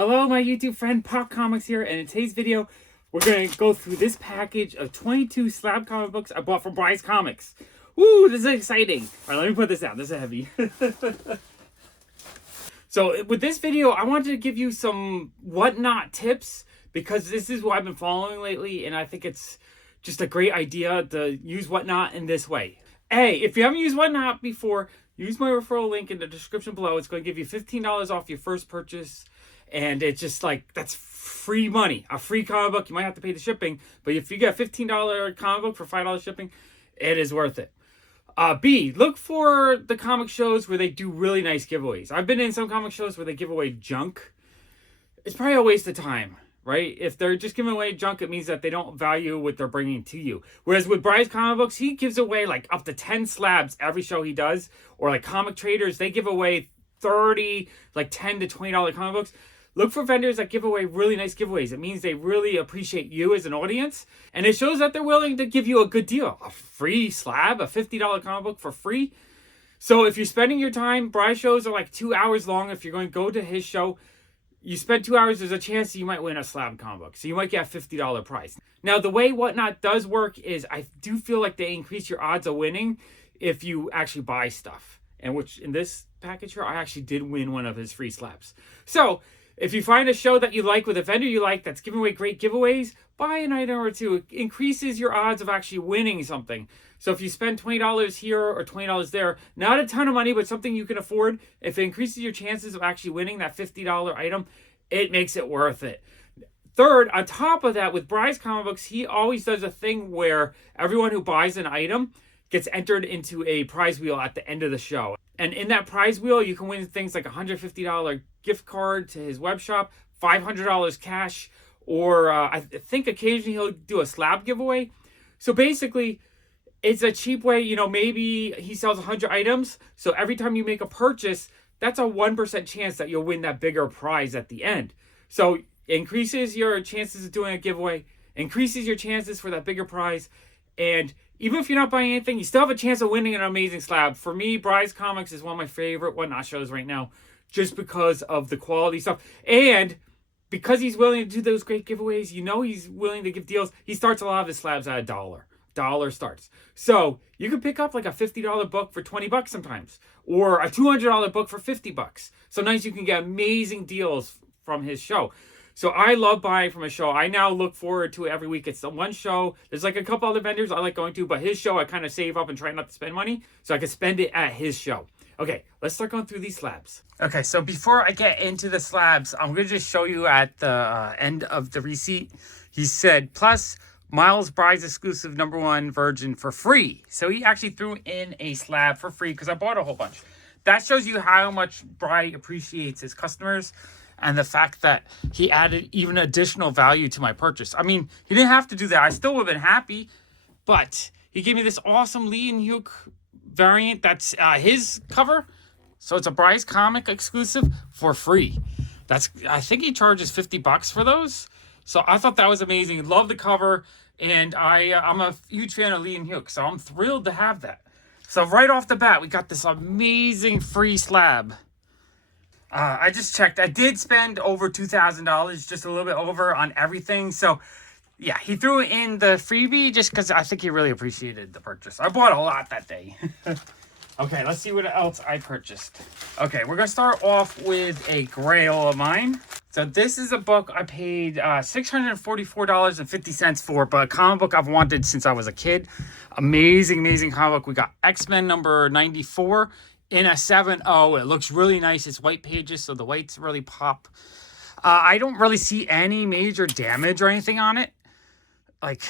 Hello, my YouTube friend Pop Comics here, and in today's video, we're going to go through this package of 22 slab comic books I bought from Bryce Comics. Woo, this is exciting. All right, let me put this down. This is heavy. So with this video, I wanted to give you some whatnot tips because this is what I've been following lately, and I think it's just a great idea to use whatnot in this way. Hey, if you haven't used whatnot before, use my referral link in the description below. It's going to give you $15 off your first purchase. And it's just like, that's free money. A free comic book, you might have to pay the shipping. But if you get a $15 comic book for $5 shipping, it is worth it. B, look for the comic shows where they do really nice giveaways. I've been in some comic shows where they give away junk. It's probably a waste of time, right? If they're just giving away junk, it means that they don't value what they're bringing to you. Whereas with Bryce Comic Books, he gives away like up to 10 slabs every show he does. Or like Comic Traders, they give away 30, like $10 to $20 comic books. Look for vendors that give away really nice giveaways. It means they really appreciate you as an audience. And it shows that they're willing to give you a good deal. A free slab, a $50 comic book for free. So if you're spending your time, Bryce shows are like 2 hours long. If you're going to go to his show, you spend 2 hours, there's a chance that you might win a slab comic book. So you might get a $50 prize. Now, the way Whatnot does work is I do feel like they increase your odds of winning if you actually buy stuff. And which in this package here, I actually did win one of his free slabs. So if you find a show that you like with a vendor you like that's giving away great giveaways, buy an item or two. It increases your odds of actually winning something. So if you spend $20 here or $20 there, not a ton of money, but something you can afford, if it increases your chances of actually winning that $50 item, it makes it worth it. Third, on top of that, with Bryce Comic Books, he always does a thing where everyone who buys an item gets entered into a prize wheel at the end of the show. And in that prize wheel, you can win things like a $150 gift card to his web shop, $500 cash, or I think occasionally he'll do a slab giveaway. So basically, it's a cheap way, you know, maybe he sells 100 items. So every time you make a purchase, that's a 1% chance that you'll win that bigger prize at the end. So it increases your chances of doing a giveaway, increases your chances for that bigger prize, and even if you're not buying anything, you still have a chance of winning an amazing slab. For me, Bryce Comics is one of my favorite Whatnot shows right now, just because of the quality stuff. And because he's willing to do those great giveaways, you know he's willing to give deals. He starts a lot of his slabs at $1. Dollar starts. So you can pick up like a $50 book for $20 sometimes, or a $200 book for $50. Sometimes you can get amazing deals from his show. So I love buying from a show. I now look forward to it every week. It's the one show. There's like a couple other vendors I like going to, but his show I kind of save up and try not to spend money so I can spend it at his show. Okay, let's start going through these slabs. Okay, so before I get into the slabs, I'm going to just show you at the end of the receipt. He said, plus Miles Bryce exclusive #1 Virgin for free. So he actually threw in a slab for free because I bought a whole bunch. That shows you how much Bryce appreciates his customers. And the fact that he added even additional value to my purchase. I mean, he didn't have to do that. I still would have been happy. But he gave me this awesome Lee and Hugh variant. That's his cover. So it's a Bryce comic exclusive for free. I think he charges $50 for those. So I thought that was amazing. Love the cover. And I'm a huge fan of Lee and Hugh. So I'm thrilled to have that. So right off the bat, we got this amazing free slab. I just checked. I did spend over $2,000, just a little bit over on everything. So, yeah, he threw in the freebie just because I think he really appreciated the purchase. I bought a lot that day. Okay, let's see what else I purchased. Okay, we're going to start off with a grail of mine. So this is a book I paid $644.50 for, but a comic book I've wanted since I was a kid. Amazing, amazing comic book. We got X-Men number 94. In a 7.0, it looks really nice. It's white pages, so the whites really pop. I don't really see any major damage or anything on it. Like,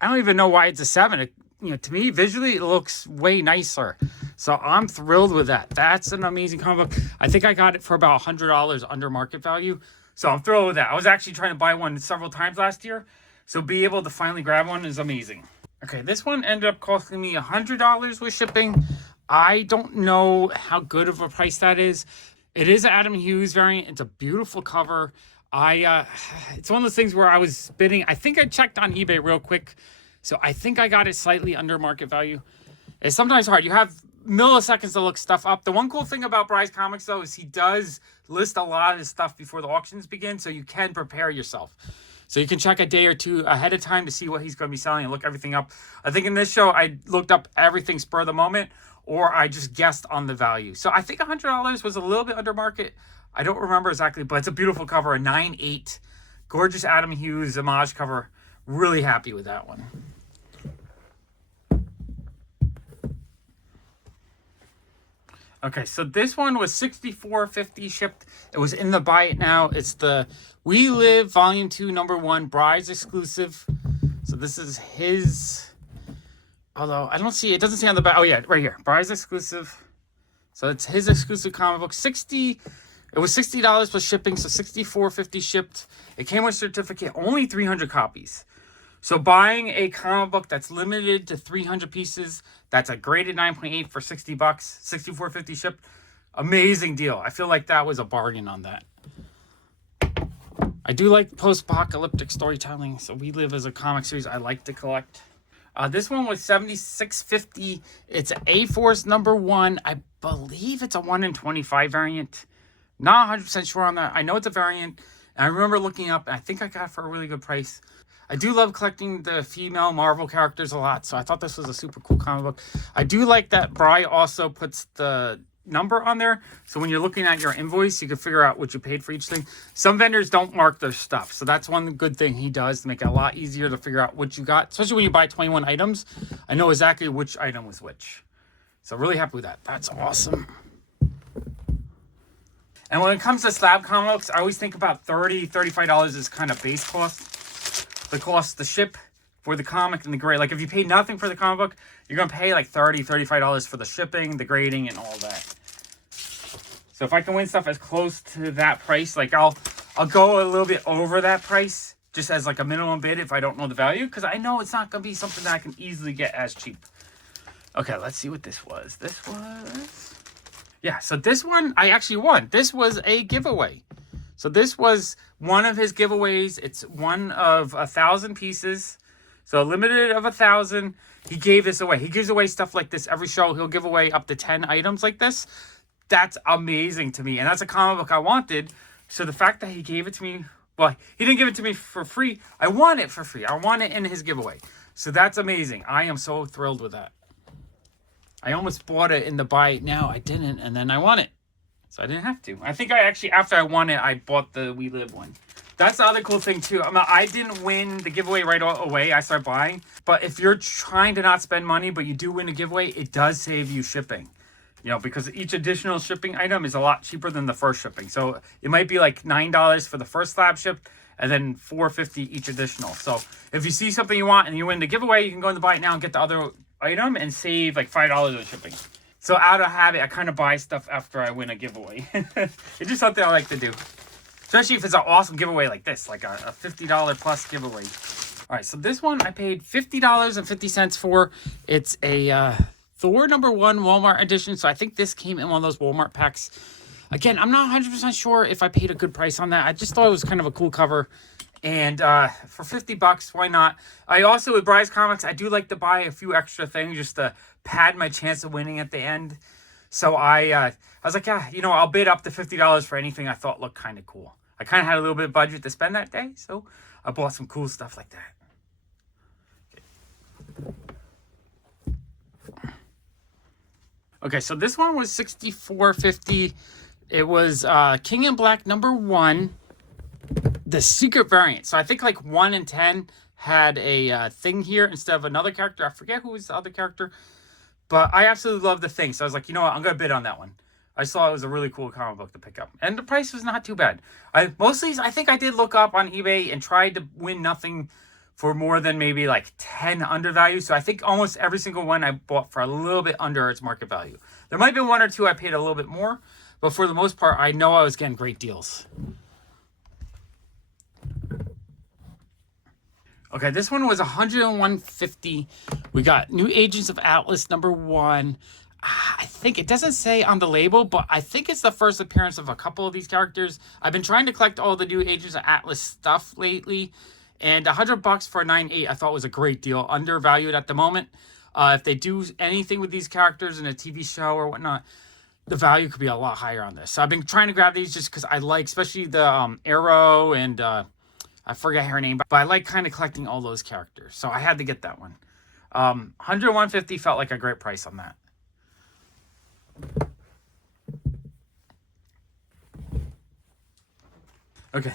I don't even know why it's a 7. To me, visually, it looks way nicer. So I'm thrilled with that. That's an amazing comic book. I think I got it for about $100 under market value. So I'm thrilled with that. I was actually trying to buy one several times last year. So be able to finally grab one is amazing. Okay, this one ended up costing me $100 with shipping. I don't know how good of a price that is. It is an Adam Hughes variant. It's a beautiful cover. It's one of those things where I was bidding. I think I checked on eBay real quick. So I think I got it slightly under market value. It's sometimes hard. You have milliseconds to look stuff up. The one cool thing about Bryce Comics, though, is he does list a lot of his stuff before the auctions begin, so you can prepare yourself. So you can check a day or two ahead of time to see what he's going to be selling and look everything up. I think in this show, I looked up everything spur of the moment, or I just guessed on the value. So I think $100 was a little bit under market. I don't remember exactly, but it's a beautiful cover, a 9/8. Gorgeous Adam Hughes homage cover. Really happy with that one. Okay, so this one was $64.50 shipped. It was in the buy it now. It's the We Live Volume 2 #1 Brides exclusive. So this is his, although I don't see, it doesn't say on the back. Oh yeah, right here, Brides exclusive. So it's his exclusive comic book. It was $60 plus shipping, so $64.50 shipped. It came with a certificate, only 300 copies. So buying a comic book that's limited to 300 pieces, that's a graded 9.8 for $60, $64.50 shipped. Amazing deal. I feel like that was a bargain on that. I do like post-apocalyptic storytelling, so We Live as a comic series I like to collect. This one was $76.50. It's an A-Force #1. I believe it's a 1 in 25 variant. Not 100% sure on that. I know it's a variant. And I remember looking up, and I think I got it for a really good price. I do love collecting the female Marvel characters a lot, so I thought this was a super cool comic book. I do like that Bry also puts the number on there, so when you're looking at your invoice, you can figure out what you paid for each thing. Some vendors don't mark their stuff, so that's one good thing he does to make it a lot easier to figure out what you got, especially when you buy 21 items. I know exactly which item was which. So really happy with that. That's awesome. And when it comes to slab comics, I always think about $30, $35 is kind of base cost. The cost to ship for the comic and the grade. Like if you pay nothing for the comic book, you're going to pay like $30, $35 for the shipping, the grading, and all that. So if I can win stuff as close to that price, like I'll go a little bit over that price just as like a minimum bid if I don't know the value, because I know it's not going to be something that I can easily get as cheap. Okay, let's see what this was. This was... Yeah, so this one I actually won. This was a giveaway. So this was one of his giveaways. It's one of 1,000 pieces. So limited of 1,000. He gave this away. He gives away stuff like this every show. He'll give away up to 10 items like this. That's amazing to me. And that's a comic book I wanted. So the fact that he gave it to me, well, he didn't give it to me for free. I want it for free. I want it in his giveaway. So that's amazing. I am so thrilled with that. I almost bought it in the buy it now. I didn't, and then I won it. So I didn't have to. I think I actually, after I won it, I bought the We Live one. That's the other cool thing, too. I didn't win the giveaway right away. I started buying. But if you're trying to not spend money, but you do win a giveaway, it does save you shipping. You know, because each additional shipping item is a lot cheaper than the first shipping. So it might be like $9 for the first slab ship, and then $4.50 each additional. So if you see something you want and you win the giveaway, you can go in the buy it now and get the other item and save like $5 on shipping. So out of habit, I kind of buy stuff after I win a giveaway. It's just something I like to do. Especially if it's an awesome giveaway like this, like a $50 plus giveaway. All right, so this one I paid $50.50 for. It's a Thor #1 Walmart edition. So I think this came in one of those Walmart packs. Again, I'm not 100% sure if I paid a good price on that. I just thought it was kind of a cool cover. And for $50, why not? I also, with Bry's Comics, I do like to buy a few extra things just to pad my chance of winning at the end. So I was like, yeah, you know, I'll bid up to $50 for anything I thought looked kind of cool. I kind of had a little bit of budget to spend that day, so I bought some cool stuff like that. Okay, so this one was $64.50. It was King in Black #1. The secret variant. So I think like 1 in 10 had a thing here instead of another character. I forget who was the other character, but I absolutely love the thing. So I was like, you know what? I'm going to bid on that one. I saw it was a really cool comic book to pick up. And the price was not too bad. I think I did look up on eBay and tried to win nothing for more than maybe like 10 undervalued. So I think almost every single one I bought for a little bit under its market value. There might be 1 or 2 I paid a little bit more, but for the most part, I know I was getting great deals. Okay, this one was $101.50. We got New Agents of Atlas #1. I think it doesn't say on the label, but I think it's the first appearance of a couple of these characters. I've been trying to collect all the New Agents of Atlas stuff lately, and $100 for a 9.8 I thought was a great deal, undervalued at the moment. If they do anything with these characters in a TV show or whatnot, the value could be a lot higher on this. So I've been trying to grab these just because I like, especially the Arrow and I forget her name, but I like kind of collecting all those characters. So I had to get that one. 100, 150 felt like a great price on that. Okay,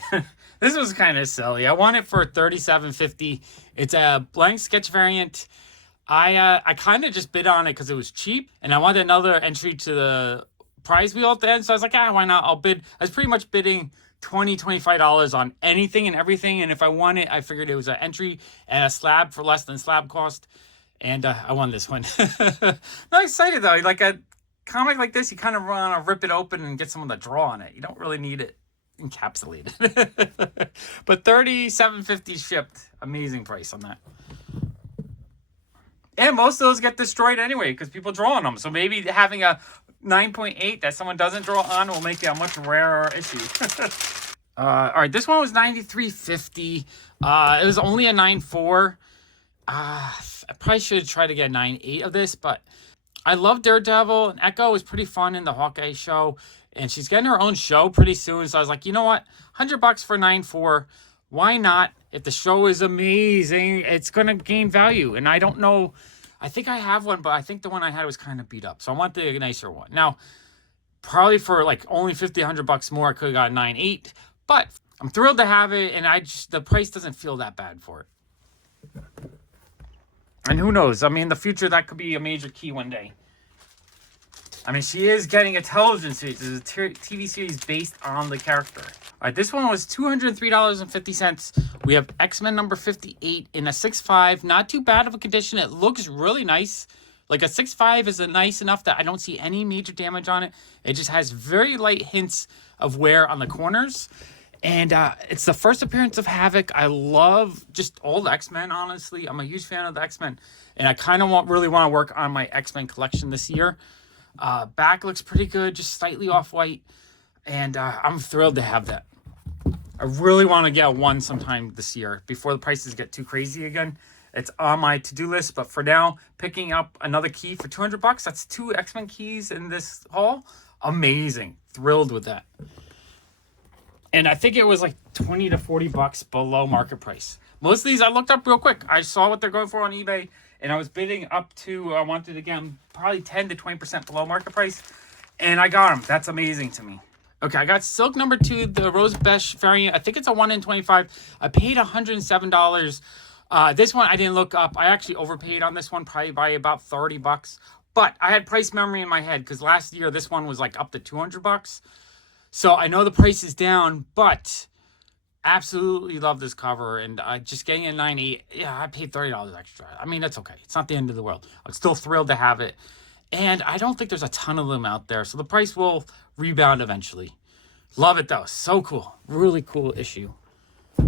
this was kind of silly. I want it for $37.50. It's a blank sketch variant. I kind of just bid on it because it was cheap, and I wanted another entry to the prize wheel at the end. So I was like, why not? I'll bid. I was pretty much bidding $20, $25 on anything and everything. And if I won it, I figured it was an entry and a slab for less than slab cost. And I won this one. I'm excited though. Like a comic like this, you kind of want to rip it open and get someone to draw on it. You don't really need it encapsulated. But $37.50 shipped. Amazing price on that. And most of those get destroyed anyway because people draw on them. So maybe having a 9.8 that someone doesn't draw on will make it a much rarer issue. All right, this one was $93.50. It was only a 9.4. I probably should try to get a 9.8 of this, but I love Daredevil, and Echo was pretty fun in the Hawkeye show, and she's getting her own show pretty soon. So I was like, you know what, $100 for 9.4. Why not? If the show is amazing, it's going to gain value. And I don't know. I think I have one, but I think the one I had was kind of beat up. So I want the nicer one. Now, probably for like only $50, $100 more, I could have got a 9.8. But I'm thrilled to have it. And the price doesn't feel that bad for it. And who knows? I mean, in the future, that could be a major key one day. I mean, she is getting a television series. There's a TV series based on the character. All right, this one was $203.50. We have X-Men number 58 in a 6.5. Not too bad of a condition. It looks really nice. Like a 6.5 is nice enough that I don't see any major damage on it. It just has very light hints of wear on the corners. And it's the first appearance of Havoc. I love just all the X-Men, honestly. I'm a huge fan of the X-Men. And I kind of really want to work on my X-Men collection this year. Back looks pretty good, just slightly off-white. And I'm thrilled to have that. I really want to get one sometime this year before the prices get too crazy again. It's on my to-do list, but for now, picking up another key for $200, that's 2 X-Men keys in this haul. Amazing. Thrilled with that. And I think it was like $20 to $40 below market price. Most of these I looked up real quick. I saw what they're going for on eBay, and I was bidding up to, I wanted to get them probably 10 to 20% below market price, and I got them. That's amazing to me. Okay, I got Silk number 2, the Rose Besh variant. I think it's a 1 in 25. I paid $107. This one I didn't look up. I actually overpaid on this one, probably by about $30. But I had price memory in my head because last year this one was like up to $200. So I know the price is down, but absolutely love this cover. And just getting a 9.8, yeah, I paid $30 extra. I mean, that's okay. It's not the end of the world. I'm still thrilled to have it. And I don't think there's a ton of them out there. So the price will rebound eventually. Love it, though. So cool. Really cool issue.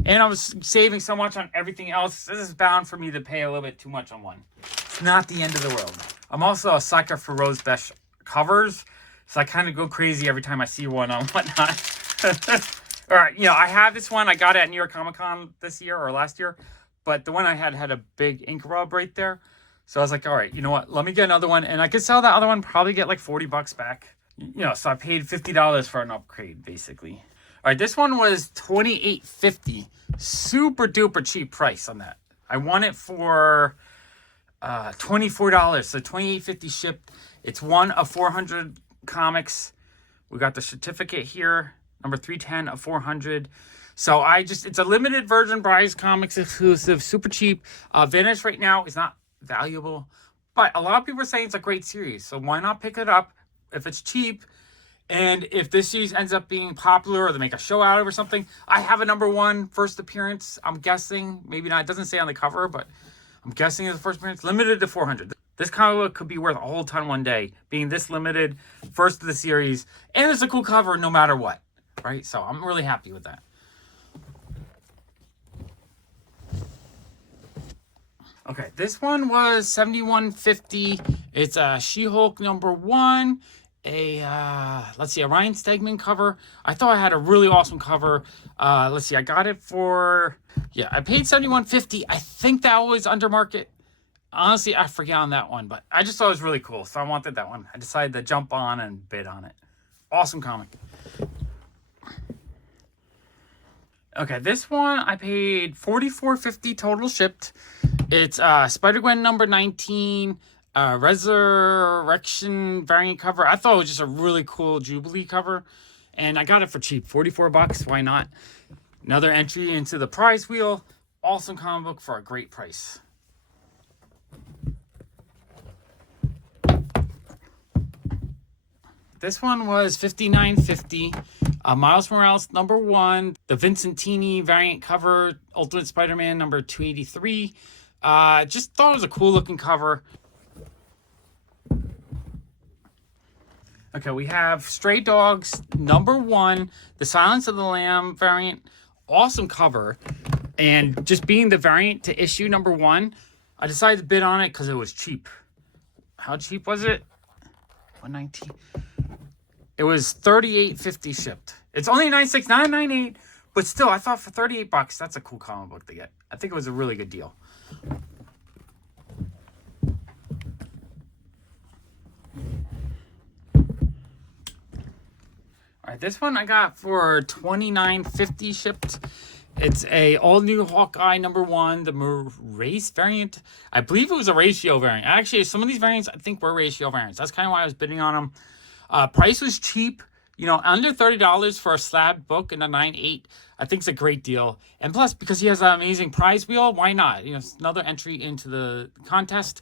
And I was saving so much on everything else. This is bound for me to pay a little bit too much on one. It's not the end of the world. I'm also a sucker for Rose Besh covers. So I kind of go crazy every time I see one on Whatnot. All right, I have this one. I got it at New York Comic Con this year or last year. But the one I had a big ink rub right there. So I was like, all right, you know what? Let me get another one. And I could sell that other one, probably get like $40 back. So I paid $50 for an upgrade, basically. All right, this one was $28.50. Super duper cheap price on that. I won it for $24. So $28.50 shipped. It's one of 400 comics. We got the certificate here. Number 310 of 400. So it's a limited version Bryce Comics exclusive. Super cheap. Vanish right now is not valuable, but a lot of people are saying it's a great series, so why not pick it up if it's cheap? And if this series ends up being popular or they make a show out of it or something, I have a number 1 first appearance. I'm guessing, maybe not, it doesn't say on the cover, but I'm guessing it's the first appearance, limited to 400. This comic book could be worth a whole ton one day, being this limited, first of the series, and it's a cool cover no matter what, right? So I'm really happy with that. Okay, this one was $71.50. It's a She-Hulk number 1. A Ryan Stegman cover. I thought I had a really awesome cover. Let's see, I got it for, I paid $71.50. I think that was under market. Honestly, I forget on that one, but I just thought it was really cool, so I wanted that one. I decided to jump on and bid on it. Awesome comic. Okay, this one I paid $44.50 total shipped. It's Spider-Gwen number 19, Resurrection variant cover. I thought it was just a really cool Jubilee cover, and I got it for cheap, $44. Why not? Another entry into the prize wheel. Awesome comic book for a great price. This one was $59.50. Miles Morales number 1, the Vincentini variant cover, Ultimate Spider-Man number 283. Just thought it was a cool looking cover. Okay, we have Stray Dogs number 1, the Silence of the Lamb variant. Awesome cover. And just being the variant to issue number 1, I decided to bid on it because it was cheap. How cheap was it? $119. It was $38.50 shipped. It's only $96, not $98, but still, I thought for $38, that's a cool comic book to get. I think it was a really good deal. All right, this one I got for $29.50 shipped. It's a all-new Hawkeye number 1, the race variant. I believe it was a ratio variant. Actually, some of these variants I think were ratio variants. That's kind of why I was bidding on them. Price was cheap, under $30 for a slabbed book and a 9.8. I think it's a great deal. And plus, because he has an amazing prize wheel, why not? It's another entry into the contest.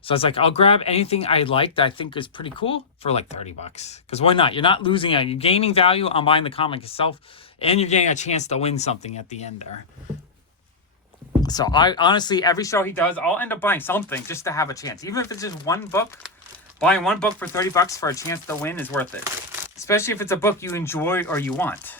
So I was like, I'll grab anything I like that I think is pretty cool for like $30. Because why not? You're not losing it. You're gaining value on buying the comic itself, and you're getting a chance to win something at the end there. So I honestly, every show he does, I'll end up buying something just to have a chance. Even if it's just one book. Buying one book for $30 for a chance to win is worth it. Especially if it's a book you enjoy or you want.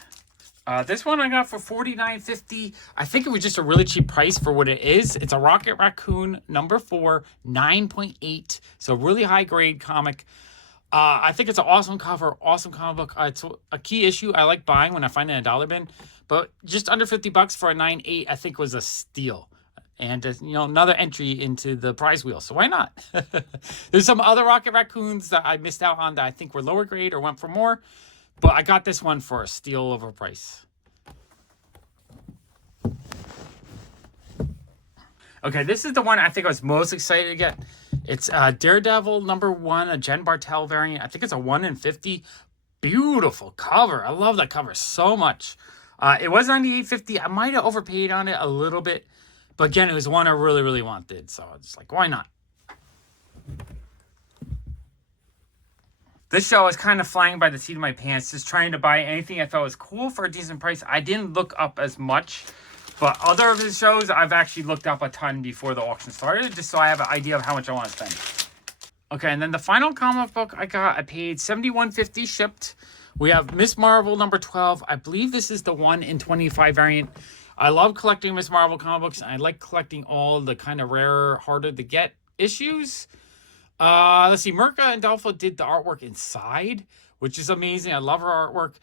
This one I got for $49.50. I think it was just a really cheap price for what it is. It's a Rocket Raccoon number 4, 9.8. So really high grade comic. I think it's an awesome cover, awesome comic book. It's a key issue I like buying when I find it in a dollar bin. But just under $50 for a 9.8 I think was a steal. And, another entry into the prize wheel. So why not? There's some other Rocket Raccoons that I missed out on that I think were lower grade or went for more. But I got this one for a steal of a price. Okay, this is the one I think I was most excited to get. It's Daredevil number 1, a Jen Bartel variant. I think it's a 1 in 50. Beautiful cover. I love that cover so much. It was $98.50. I might have overpaid on it a little bit. But again, it was one I really, really wanted. So I was like, why not? This show was kind of flying by the seat of my pants, just trying to buy anything I thought was cool for a decent price. I didn't look up as much. But other of his shows, I've actually looked up a ton before the auction started, just so I have an idea of how much I want to spend. Okay, and then the final comic book I got, I paid $71.50 shipped. We have Miss Marvel number 12. I believe this is the 1 in 25 variant. I love collecting Miss Marvel comic books, and I like collecting all the kind of rarer, harder to get issues. Let's see, Mirka and Delpha did the artwork inside, which is amazing. I love her artwork.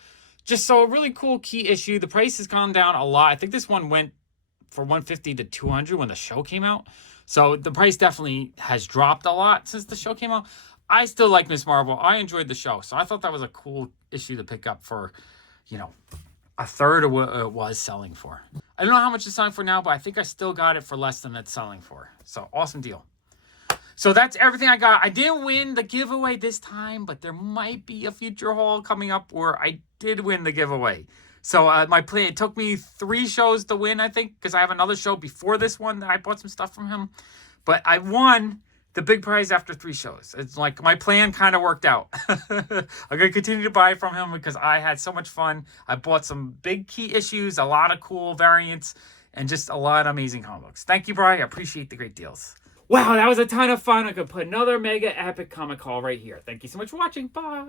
Just so a really cool key issue. The price has gone down a lot. I think this one went for $150 to $200 when the show came out. So the price definitely has dropped a lot since the show came out. I still like Miss Marvel. I enjoyed the show. So I thought that was a cool issue to pick up for, a third of what it was selling for. I don't know how much it's selling for now, but I think I still got it for less than it's selling for. So awesome deal. So that's everything I got. I didn't win the giveaway this time, but there might be a future haul coming up where I did win the giveaway. So my plan, it took me 3 shows to win, I think, because I have another show before this one that I bought some stuff from him. But I won the big prize after 3 shows. It's like my plan kind of worked out. I'm going to continue to buy from him because I had so much fun. I bought some big key issues, a lot of cool variants, and just a lot of amazing comic books. Thank you, Bri. I appreciate the great deals. Wow, that was a ton of fun. I could put another mega epic comic haul right here. Thank you so much for watching. Bye.